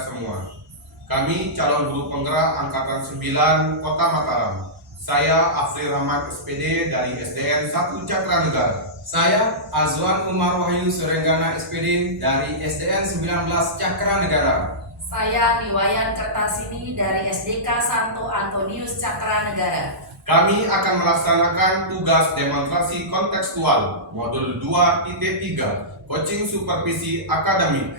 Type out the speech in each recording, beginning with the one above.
semua. Kami calon guru penggerak Angkatan 9 Kota Mataram. Saya Afri Rahmat SPD dari SDN 1 Cakra Negara. Saya Azwan Umar Wahyu Surenggana SPD dari SDN 19 Cakra Negara. Saya Niwayan Kertasini dari SDK Santo Antonius Cakra Negara. Kami akan melaksanakan tugas demonstrasi kontekstual modul 2.3 coaching supervisi akademik.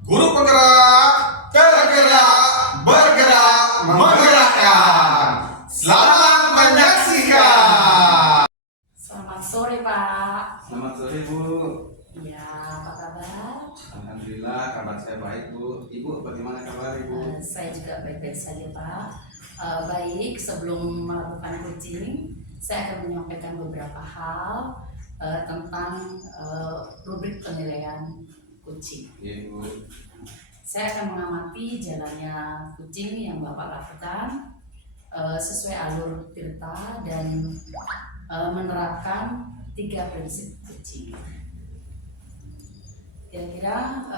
Guru penggerak, tergerak, bergerak, menggerakkan. Selamat menyaksikan. Selamat sore Pak. Selamat sore Bu. Ya, apa kabar? Alhamdulillah kabar saya baik Bu. Ibu bagaimana kabar Ibu? Saya juga baik-baik saja Pak. Baik, sebelum melakukan coaching, saya akan menyampaikan beberapa hal tentang rubrik penilaian coaching. Iya Bu. Saya akan mengamati jalannya coaching yang Bapak lakukan sesuai alur Tirta dan menerapkan 3 prinsip coaching. Kira-kira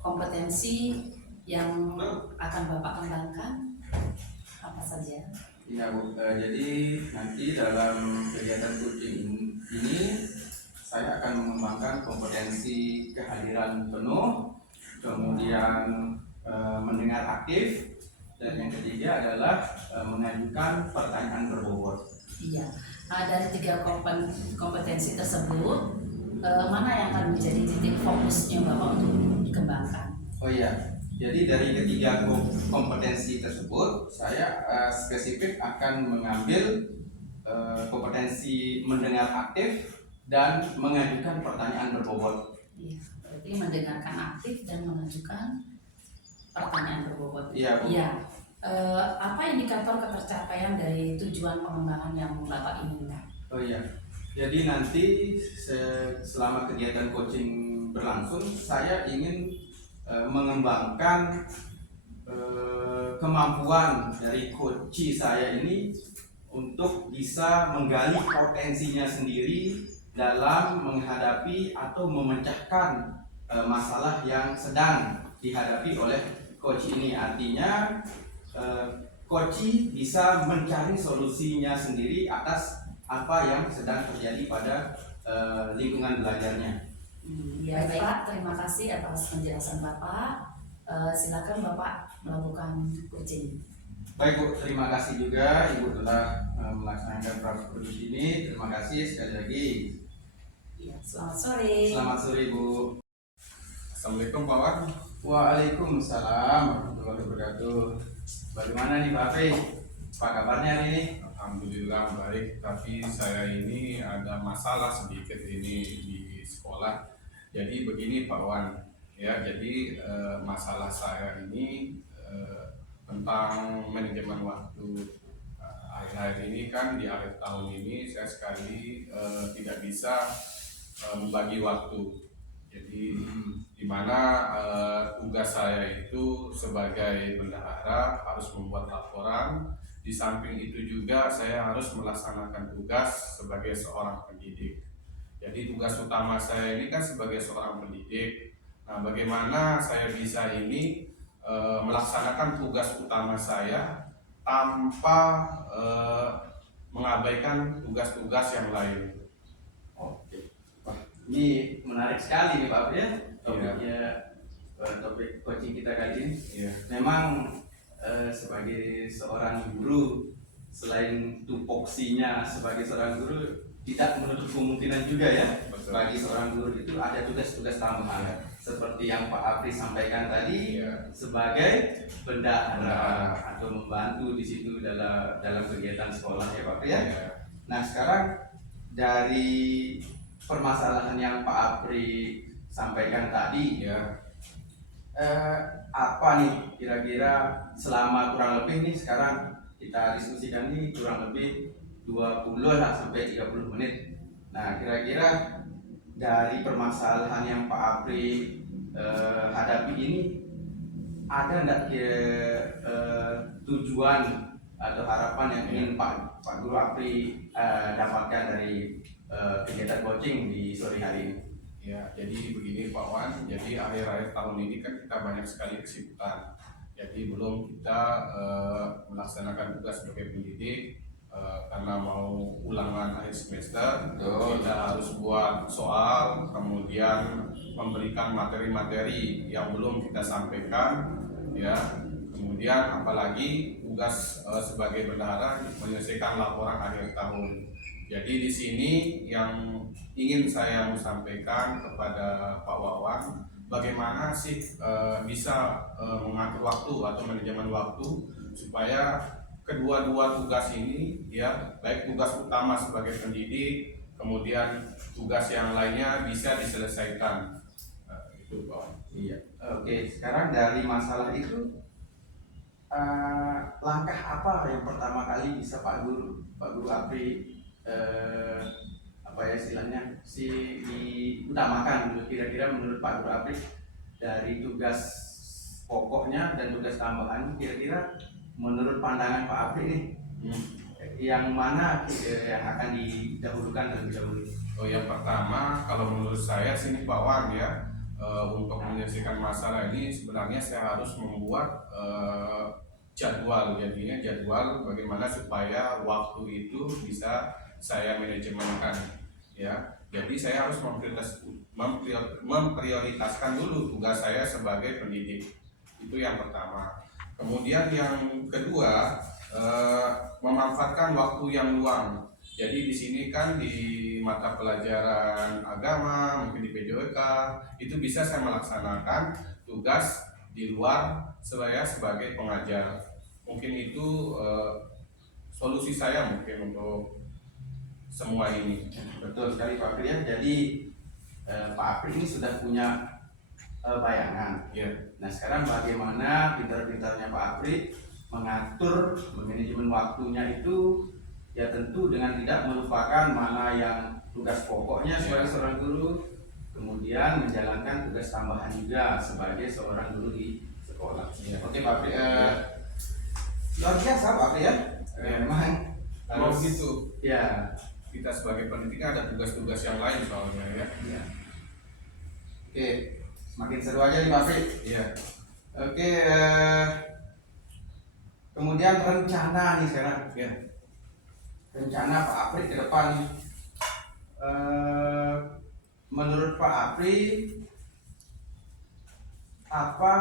kompetensi yang akan Bapak kembangkan apa saja? Iya Bu. Jadi nanti dalam kegiatan coaching ini saya akan mengembangkan kompetensi kehadiran penuh, kemudian mendengar aktif, dan yang ketiga adalah mengajukan pertanyaan berbobot. Iya. Dari 3 kompetensi tersebut, mana yang akan menjadi titik fokusnya Bapak untuk dikembangkan? Oh iya, jadi dari ketiga kompetensi tersebut saya spesifik akan mengambil kompetensi mendengar aktif dan mengajukan pertanyaan berbobot. Iya, berarti mendengarkan aktif dan mengajukan pertanyaan berbobot. Iya Bu. Iya. Apa indikator ketercapaian dari tujuan pengembangan yang Bapak inginkan? Oh iya, jadi nanti selama kegiatan coaching berlangsung, saya ingin mengembangkan kemampuan dari coach saya ini untuk bisa menggali potensinya sendiri dalam menghadapi atau memecahkan masalah yang sedang dihadapi oleh coach ini. Artinya coach bisa mencari solusinya sendiri atas apa yang sedang terjadi pada lingkungan belajarnya. Ya, baik Pak, terima kasih atas penjelasan Bapak. Silakan Bapak melakukan coaching. Baik Bu, terima kasih juga Ibu telah melaksanakan program ini. Terima kasih sekali lagi. Ya, selamat sore. Selamat sore Bu. Assalamualaikum Pak Wan. Waalaikumsalam warahmatullahi wabarakatuh. Bagaimana nih Pak Afri? Apa kabarnya hari ini? Alhamdulillah baik, tapi saya ini ada masalah sedikit ini di sekolah. Jadi begini Pak Wan, ya jadi masalah saya ini tentang manajemen waktu. Akhir-akhir ini kan di akhir tahun ini saya sekali tidak bisa membagi waktu. Jadi di mana tugas saya itu sebagai bendahara harus membuat laporan. Di samping itu juga saya harus melaksanakan tugas sebagai seorang pendidik. Jadi tugas utama saya ini kan sebagai seorang pendidik. Nah, bagaimana saya bisa ini melaksanakan tugas utama saya tanpa mengabaikan tugas-tugas yang lain. Oke. Wah, ini menarik sekali nih Pak Afri ya. Topiknya topik coaching kita kali ini. Iya. Memang sebagai seorang guru, selain tupoksinya sebagai seorang guru, tidak menutup kemungkinan juga ya. Betul. Bagi seorang guru itu ada tugas-tugas tambahan. Seperti yang Pak Afri sampaikan tadi, Iya. sebagai bendahara atau membantu di situ dalam kegiatan sekolah ya Pak Afri ya. Iya. Nah sekarang dari permasalahan yang Pak Afri sampaikan tadi, Iya. apa nih kira-kira selama kurang lebih nih sekarang kita diskusikan nih kurang lebih 20 lah sampai 30 menit. Nah kira-kira dari permasalahan yang Pak Afri hadapi ini, ada nggak tujuan atau harapan yang ingin Pak Guru Afri dapatkan dari kegiatan coaching di sore hari ini? Ya, jadi begini Pak Wan, jadi akhir-akhir tahun ini kan kita banyak sekali kesibukan. Jadi belum kita melaksanakan tugas sebagai pendidik karena mau ulangan akhir semester. Betul. Kita harus buat soal, kemudian memberikan materi-materi yang belum kita sampaikan, ya. Kemudian apalagi tugas sebagai bendahara menyelesaikan laporan akhir tahun. Jadi di sini yang ingin saya mau sampaikan kepada Pak Wawan, bagaimana sih bisa mengatur waktu atau manajemen waktu supaya kedua-dua tugas ini, ya, baik tugas utama sebagai pendidik, kemudian tugas yang lainnya bisa diselesaikan. Itu Pak Wawan. Iya. Oke, sekarang dari masalah itu langkah apa yang pertama kali bisa Pak Guru Apri apa ya istilahnya diutamakan gitu, kira-kira menurut Pak Guru Apri dari tugas pokoknya dan tugas tambahan, kira-kira menurut pandangan Pak Apri nih yang mana yang akan didahulukan terlebih dahulu? Oh, yang pertama kalau menurut saya sini Pak Wan, ya, untuk menyelesaikan masalah ini sebenarnya saya harus membuat jadwal, jadinya jadwal bagaimana supaya waktu itu bisa saya manajemenkan, ya. Jadi saya harus memprioritaskan dulu tugas saya sebagai pendidik. Itu yang pertama. Kemudian yang kedua, memanfaatkan waktu yang luang. Jadi di sini kan di mata pelajaran agama, mungkin di PJWK, itu bisa saya melaksanakan tugas di luar saya sebagai pengajar. Mungkin itu solusi saya mungkin untuk semua ini. Betul sekali Pak Apri ya. Jadi Pak Apri ini sudah punya bayangan. Ya. Nah sekarang bagaimana pintar-pintarnya Pak Apri mengatur manajemen waktunya itu, ya tentu dengan tidak melupakan mana yang tugas pokoknya sebagai seorang guru, kemudian menjalankan tugas tambahan juga sebagai seorang guru di sekolah. Ya. Oke Pak Apri, luar biasa Pak Apri ya. Memang Kalau gitu, ya. kita sebagai pendidik ada tugas-tugas yang lain soalnya, ya. Ya. Oke, makin seru aja nih Pak Apri. Iya. Oke, kemudian rencana nih sekarang. Ya. Rencana Pak Apri ke depan. Menurut Pak Apri, apa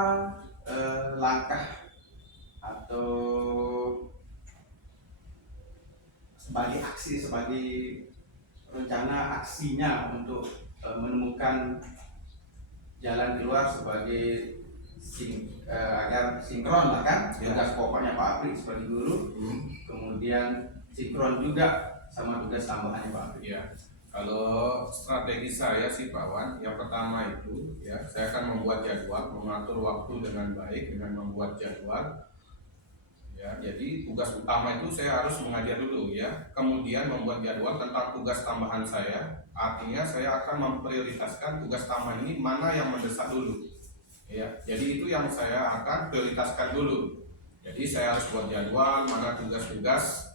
langkah atau sebagai aksi, sebagai rencana aksinya untuk menemukan jalan keluar sebagai agar sinkron lah kan, tugas pokoknya Pak Apri sebagai guru, kemudian sinkron juga sama tugas tambahannya Pak Apri. Ya. Kalau strategi saya sih Pak Wan, yang pertama itu, ya, saya akan membuat jadwal, mengatur waktu dengan baik dengan membuat jadwal. Ya, jadi tugas utama itu saya harus mengajar dulu, ya. Kemudian membuat jadwal tentang tugas tambahan saya. Artinya saya akan memprioritaskan tugas tambahan ini mana yang mendesak dulu. Ya, jadi itu yang saya akan prioritaskan dulu. Jadi saya harus buat jadwal mana tugas-tugas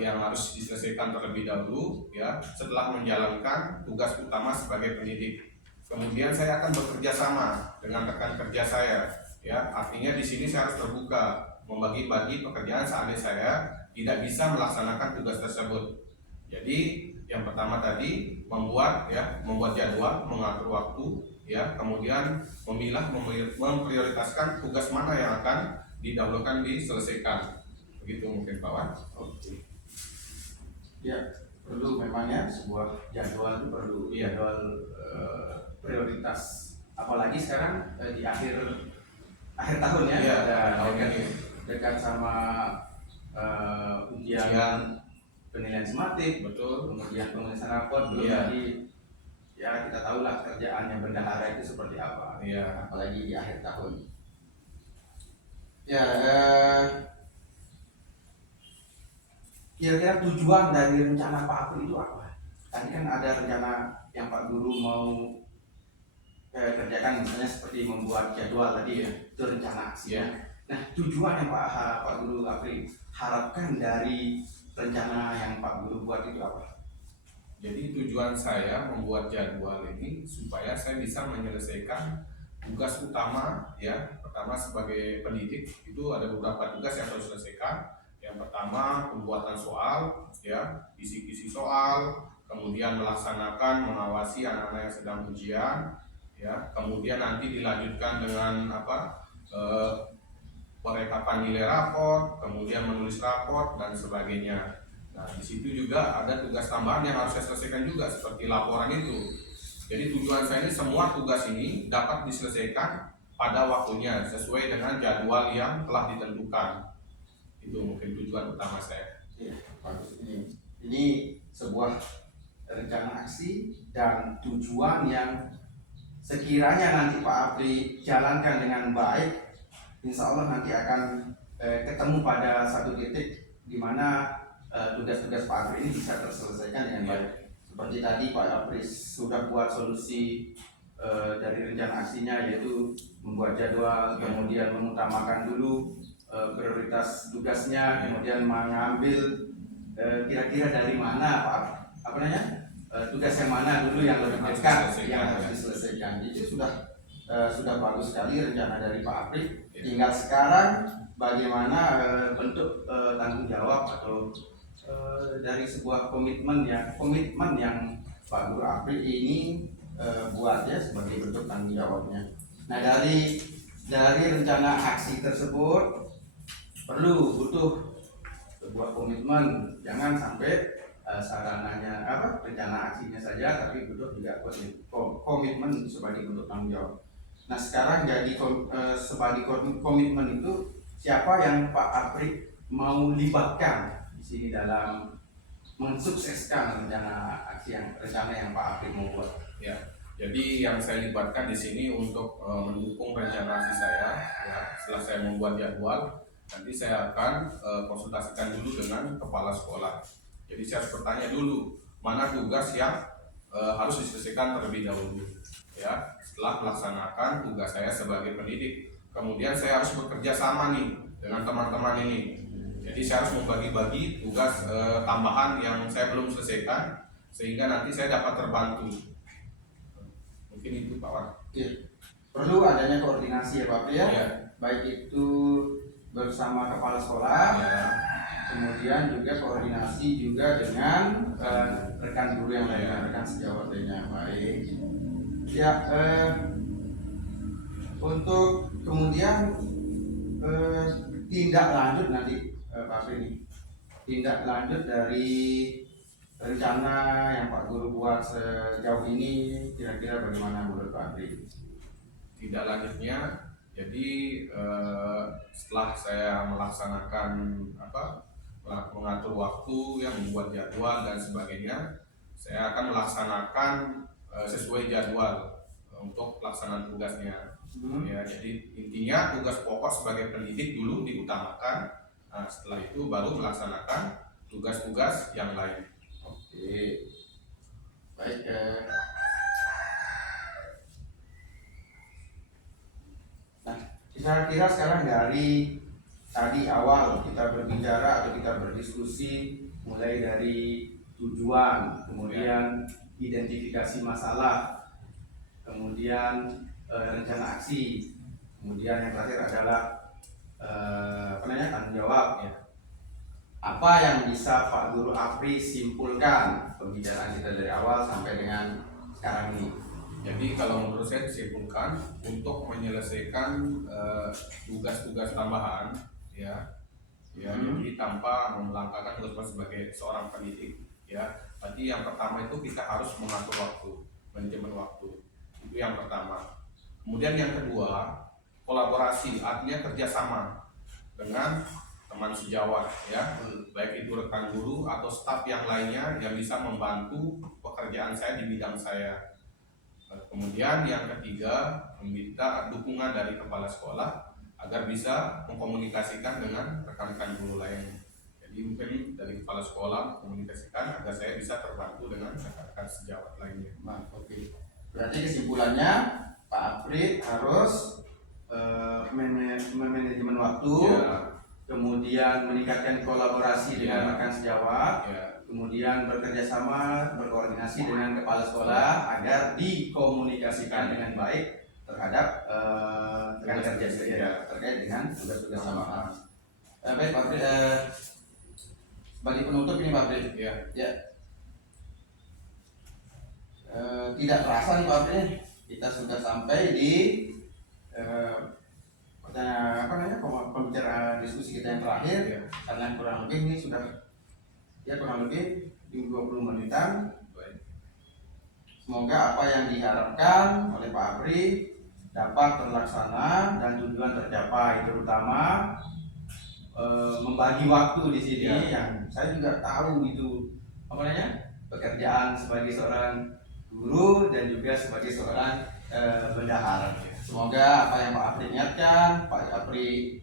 yang harus diselesaikan terlebih dahulu, ya, setelah menjalankan tugas utama sebagai pendidik. Kemudian saya akan bekerja sama dengan rekan kerja saya, ya. Artinya di sini saya harus terbuka, membagi-bagi pekerjaan seandainya saya tidak bisa melaksanakan tugas tersebut. Jadi yang pertama tadi membuat jadwal, mengatur waktu, ya, kemudian memprioritaskan tugas mana yang akan didahulukan diselesaikan. Begitu mungkin Pak Wan. Oke. Ya, perlu memangnya sebuah jadwal itu perlu jadwal prioritas. Apalagi sekarang di akhir tahun ya, Iya, ada tahun ini. dekat sama ujian penilaian sematik, Betul. kemudian penulisan rapor belum Iya. lagi, ya kita tahulah kerjaannya bendahara itu seperti apa, Iya. apalagi di akhir tahun. Ya, kira-kira tujuan dari rencana Pak Apri itu apa? Tadi kan ada rencana yang Pak Guru mau kerjakan, misalnya seperti membuat jadwal tadi ya, itu rencana aksinya. Nah, tujuan yang Pak Guru Apri harapkan dari rencana yang Pak Guru buat itu apa? Jadi tujuan saya membuat jadwal ini supaya saya bisa menyelesaikan tugas utama ya. Pertama sebagai pendidik itu ada beberapa tugas yang harus selesaikan. Yang pertama pembuatan soal ya, kisi-kisi soal, kemudian melaksanakan mengawasi anak-anak yang sedang ujian ya. Kemudian nanti dilanjutkan dengan perekapan nilai raport, kemudian menulis raport dan sebagainya. Nah, di situ juga ada tugas tambahan yang harus saya selesaikan juga seperti laporan itu. Jadi tujuan saya ini semua tugas ini dapat diselesaikan pada waktunya sesuai dengan jadwal yang telah ditentukan. Itu mungkin tujuan utama saya. Ya, bagus ini. Ini sebuah rencana aksi dan tujuan yang sekiranya nanti Pak Apri jalankan dengan baik, insya Allah nanti akan ketemu pada satu titik di mana tugas-tugas Pak Apri ini bisa terselesaikan dengan baik. Seperti tadi Pak Apri sudah buat solusi dari rencana aksinya, yaitu membuat jadwal, kemudian mengutamakan dulu prioritas tugasnya, kemudian mengambil kira-kira dari mana tugas yang mana dulu yang lebih dekat yang harus diselesaikan. Itu sudah bagus sekali rencana dari Pak Apri. Tinggal sekarang bagaimana bentuk tanggung jawab atau dari sebuah komitmen yang Pak Guru Apri ini buat ya sebagai bentuk tanggung jawabnya. Nah, dari rencana aksi tersebut butuh sebuah komitmen, jangan sampai sarananya rencana aksinya saja, tapi butuh juga komitmen sebagai bentuk tanggung jawab. Nah, sekarang jadi sebagai komitmen itu siapa yang Pak Apri mau libatkan di sini dalam mensukseskan rencana yang Pak Apri mau buat? Ya, jadi yang saya libatkan di sini untuk mendukung rencana aksi saya. Ya, setelah saya membuat jadwal, nanti saya akan konsultasikan dulu dengan kepala sekolah. Jadi saya harus bertanya dulu mana tugas yang harus diselesaikan terlebih dahulu. Ya, setelah melaksanakan tugas saya sebagai pendidik, kemudian saya harus bekerja sama nih dengan teman-teman ini. Jadi saya harus membagi-bagi tugas tambahan yang saya belum selesaikan sehingga nanti saya dapat terbantu. Mungkin itu Pak Wan. Ya. Perlu adanya koordinasi ya Pak Apri ya. Ya. Baik itu bersama kepala sekolah, Ya. kemudian juga koordinasi juga dengan rekan guru yang lainnya, rekan sejawat lainnya. Baik. Ya, untuk kemudian tindak lanjut nanti Pak Apri ini, tindak lanjut dari rencana yang Pak Guru buat sejauh ini kira-kira bagaimana menurut Pak Apri? Tidak lanjutnya, jadi setelah saya melaksanakan mengatur waktu yang membuat jadwal dan sebagainya, saya akan melaksanakan sesuai jadwal untuk pelaksanaan tugasnya. Ya, jadi intinya tugas pokok sebagai pendidik dulu diutamakan. Nah, setelah itu baru melaksanakan tugas-tugas yang lain. Oke, baik. Nah, kira-kira sekarang dari tadi awal kita berbicara atau kita berdiskusi mulai dari tujuan, kemudian identifikasi masalah, kemudian rencana aksi, kemudian yang terakhir adalah tanggung jawab ya. Apa yang bisa Pak Guru Apri simpulkan pembicaraan kita dari awal sampai dengan sekarang ini? Jadi kalau menurut saya disimpulkan untuk menyelesaikan tugas-tugas tambahan ya, jadi tanpa melangkahkan tugas sebagai seorang pendidik ya. Tadi yang pertama itu kita harus mengatur waktu, manajemen waktu, itu yang pertama. Kemudian yang kedua, kolaborasi, artinya kerjasama dengan teman sejawat ya, baik itu rekan guru atau staf yang lainnya yang bisa membantu pekerjaan saya di bidang saya. Kemudian yang ketiga, meminta dukungan dari kepala sekolah agar bisa mengkomunikasikan dengan rekan-rekan guru lain. Jadi mungkin dari kepala sekolah komunikasikan agar saya bisa terbantu dengan rekan-rekan sejawat lainnya. Nah, oke. Berarti kesimpulannya Pak Apri harus manajemen waktu, Ya. kemudian meningkatkan kolaborasi dengan rekan sejawat, Ya. kemudian bekerja sama, berkoordinasi dengan kepala sekolah agar dikomunikasikan dengan baik terhadap rekan kerja terkait dengan tugas-tugas tambahan. Baik Pak Pri, sebagai penutup ini Pak Pri, ya. Tidak terasa nih Pak Pri, kita sudah sampai di pembicaraan diskusi kita yang terakhir, karena kurang lebih ini sudah kurang lebih 20 menitan. Semoga apa yang diharapkan oleh Pak Apri dapat terlaksana dan tujuan tercapai, terutama membagi waktu di sini yang saya juga tahu itu pekerjaan sebagai seorang guru dan juga sebagai seorang bendahara. Semoga apa yang Pak Apri niatkan, Pak Apri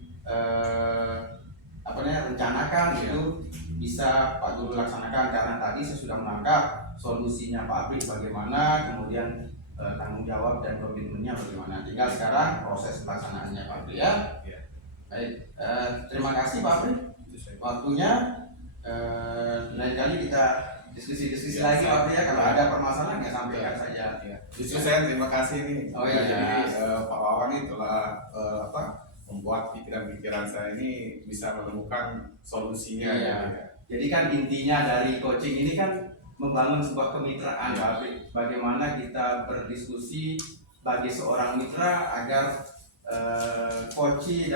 rencanakan itu bisa Pak Guru laksanakan, karena tadi saya sudah menangkap solusinya Pak Apri bagaimana, kemudian tanggung jawab dan komitmennya bagaimana. Tinggal sekarang proses pelaksanaannya Pak Apri ya. Baik, terima kasih Pak Apri waktunya. Lain kali kita diskusi lagi Pak Apri ya, kalau ada permasalahan ya sampaikan saja. Justru saya terima kasih nih. Jadi Pak Wawan ini telah membuat pikiran-pikiran saya ini bisa menemukan solusinya. Jadi kan intinya dari coaching ini kan membangun sebuah kemitraan Pak Apri. Bagaimana kita berdiskusi bagi seorang mitra agar coach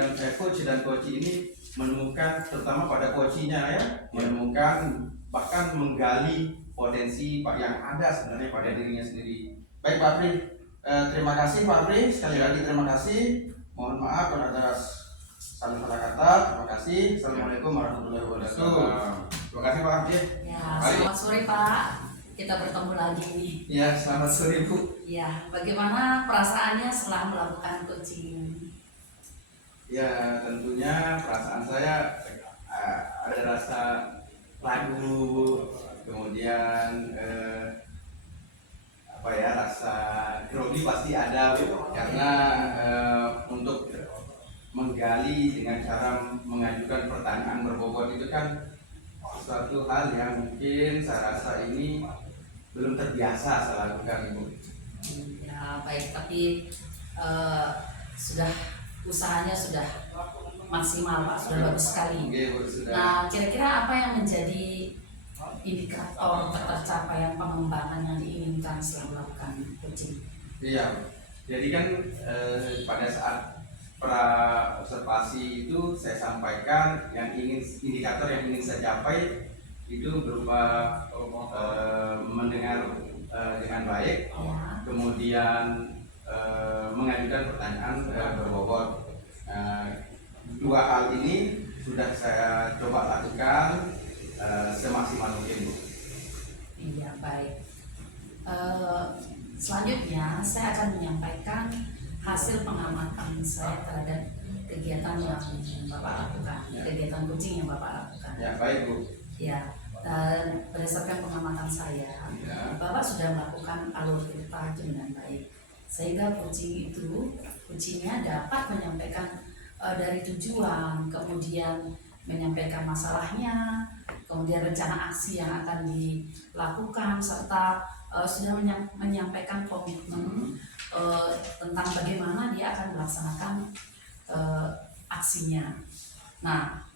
dan coach ini menemukan, terutama pada coachnya menemukan bahkan menggali potensi yang ada sebenarnya pada dirinya sendiri. Baik Pak Apri, terima kasih Pak Apri, sekali lagi terima kasih. Mohon maaf kalau ada salah kata. Terima kasih. Assalamualaikum warahmatullahi wabarakatuh. Terima kasih Pak Apri. Ya, selamat sore Pak. Kita bertemu lagi nih. Ya, selamat sore Bu. Ya, bagaimana perasaannya setelah melakukan coaching? Ya, tentunya perasaan saya ada rasa ragu, kemudian rasa grogi pasti ada Bu, karena untuk menggali dengan cara mengajukan pertanyaan berbobot itu kan suatu hal yang mungkin saya rasa ini belum terbiasa saya lakukan Ibu. Ya baik, tapi usahanya sudah maksimal Pak, sudah bagus sekali. Nah, kira-kira apa yang menjadi indikator ketercapaian pengembangan yang diinginkan setelah melakukan coaching? Iya, jadi kan pada saat pra observasi itu saya sampaikan indikator yang ingin saya capai itu berupa mendengar dengan baik, kemudian mengajukan pertanyaan berbobot. Dua hal ini sudah saya coba lakukan semaksimal mungkin. Iya baik. Selanjutnya saya akan menyampaikan hasil pengamatan saya terhadap kegiatan yang Bapak lakukan, kegiatan coaching yang Bapak lakukan. Ya baik Bu. Ya, dan berdasarkan pengamatan saya, Bapak sudah melakukan alur cerita dengan baik, sehingga coachingnya dapat menyampaikan dari tujuan, kemudian menyampaikan masalahnya, kemudian rencana aksi yang akan dilakukan, serta sudah menyampaikan komitmen tentang bagaimana dia akan melaksanakan aksinya. Nah,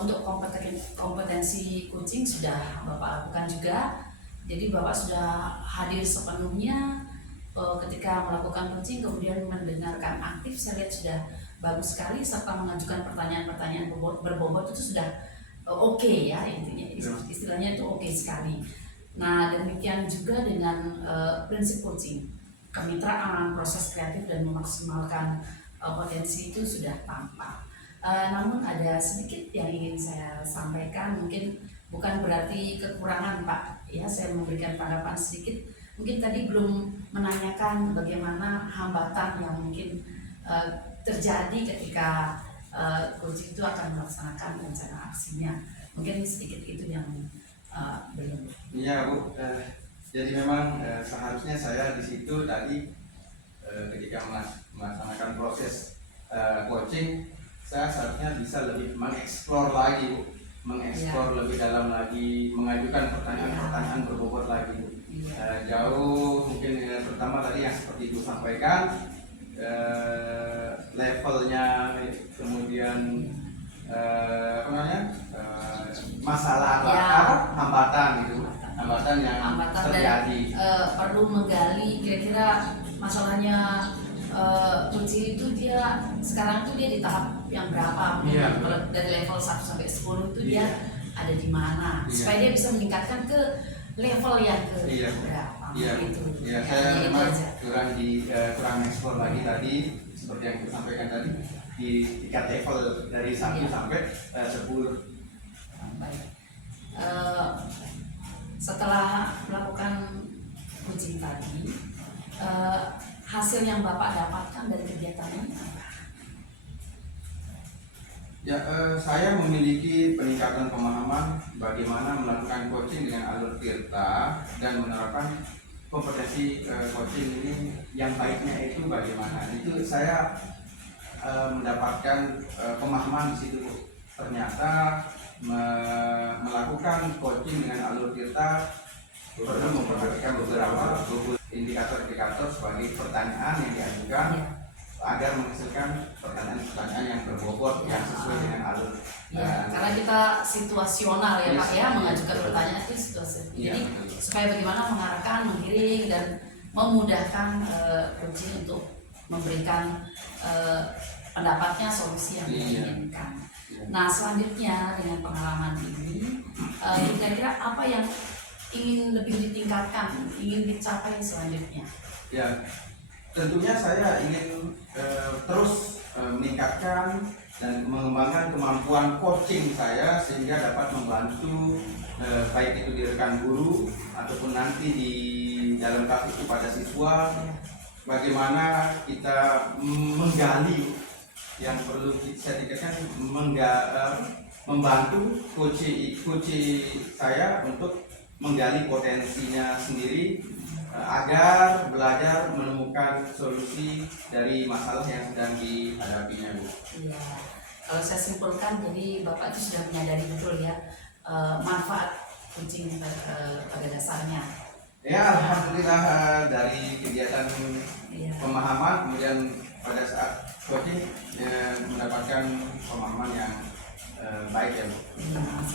untuk kompetensi coaching sudah Bapak lakukan juga. Jadi Bapak sudah hadir sepenuhnya ketika melakukan coaching, kemudian mendengarkan aktif. Saya lihat sudah bagus sekali, serta mengajukan pertanyaan-pertanyaan berbobot itu sudah oke ya, intinya istilahnya itu oke sekali. Nah, demikian juga dengan prinsip coaching, kemitraan, proses kreatif dan memaksimalkan potensi itu sudah tampak. Namun ada sedikit yang ingin saya sampaikan, mungkin bukan berarti kekurangan Pak ya, saya memberikan tanggapan sedikit. Mungkin tadi belum menanyakan bagaimana hambatan yang mungkin terjadi ketika coaching itu akan melaksanakan rencana aksinya. Mungkin sedikit itu yang belum. Iya Bu, jadi memang seharusnya saya di situ tadi ketika melaksanakan proses coaching, saya seharusnya bisa lebih mengeksplor lagi Bu, mengeksplor lebih dalam lagi, mengajukan pertanyaan-pertanyaan berbobot lagi. Jauh mungkin pertama tadi yang seperti Ibu sampaikan, levelnya, kemudian apa namanya, masalah hambatan gitu, hambatan yang terjadi. Perlu menggali kira-kira masalahnya Kuci itu dia sekarang tuh dia di tahap yang berapa? Kalau dari level 1 sampai 10 itu dia ada di mana? Supaya dia bisa meningkatkan ke level yang ke berapa? Gitu. Saya memang kurang ekspor lagi tadi seperti yang saya sampaikan tadi di tingkat level dari 1 sampai 10. Baik. Setelah melakukan coaching tadi, hasil yang Bapak dapatkan dari kegiatan ini apa? Ya, saya memiliki peningkatan pemahaman bagaimana melakukan coaching dengan alur tirta dan menerapkan kompetensi coaching ini yang baiknya itu bagaimana. Itu saya mendapatkan pemahaman di situ. Ternyata melakukan coaching dengan alur tirta perlu memperhatikan beberapa indikator-indikator sebagai pertanyaan yang diajukan agar menghasilkan pertanyaan-pertanyaan yang berbobot yang sesuai dengan alur. Karena kita situasional ya Pak ya, mengajukan pertanyaan itu situasional. Jadi supaya bagaimana mengarahkan, menggiring dan memudahkan coaching untuk memberikan pendapatnya, solusi yang diinginkan. Nah selanjutnya dengan pengalaman ini, kira-kira apa yang ingin lebih ditingkatkan, ingin dicapai selanjutnya? Ya, tentunya saya ingin terus meningkatkan dan mengembangkan kemampuan coaching saya sehingga dapat membantu baik itu di rekan guru ataupun nanti di dalam kelas itu pada siswa, bagaimana kita menggali yang perlu saya tingkatkan, membantu coach saya untuk menggali potensinya sendiri agar belajar menemukan solusi dari masalah yang sedang dihadapinya, Bu. Iya, kalau saya simpulkan, jadi Bapak itu sudah menyadari betul ya manfaat coaching pada dasarnya. Ya, alhamdulillah dari kegiatan pemahaman kemudian pada saat coaching mendapatkan pemahaman yang baik ya, Bu.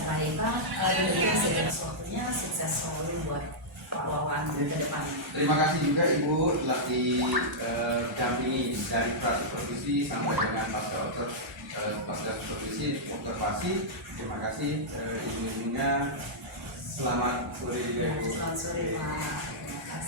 Baik Pak, demikian segala sesuatunya, sukses selalu buat Pak Wawan ke depan. Terima kasih juga Ibu telah didampingi dari pra-supervisi sampai dengan pasca supervisi observasi. Terima kasih ibu-ibunya. Selamat sore juga Ibu. Selamat sore Pak.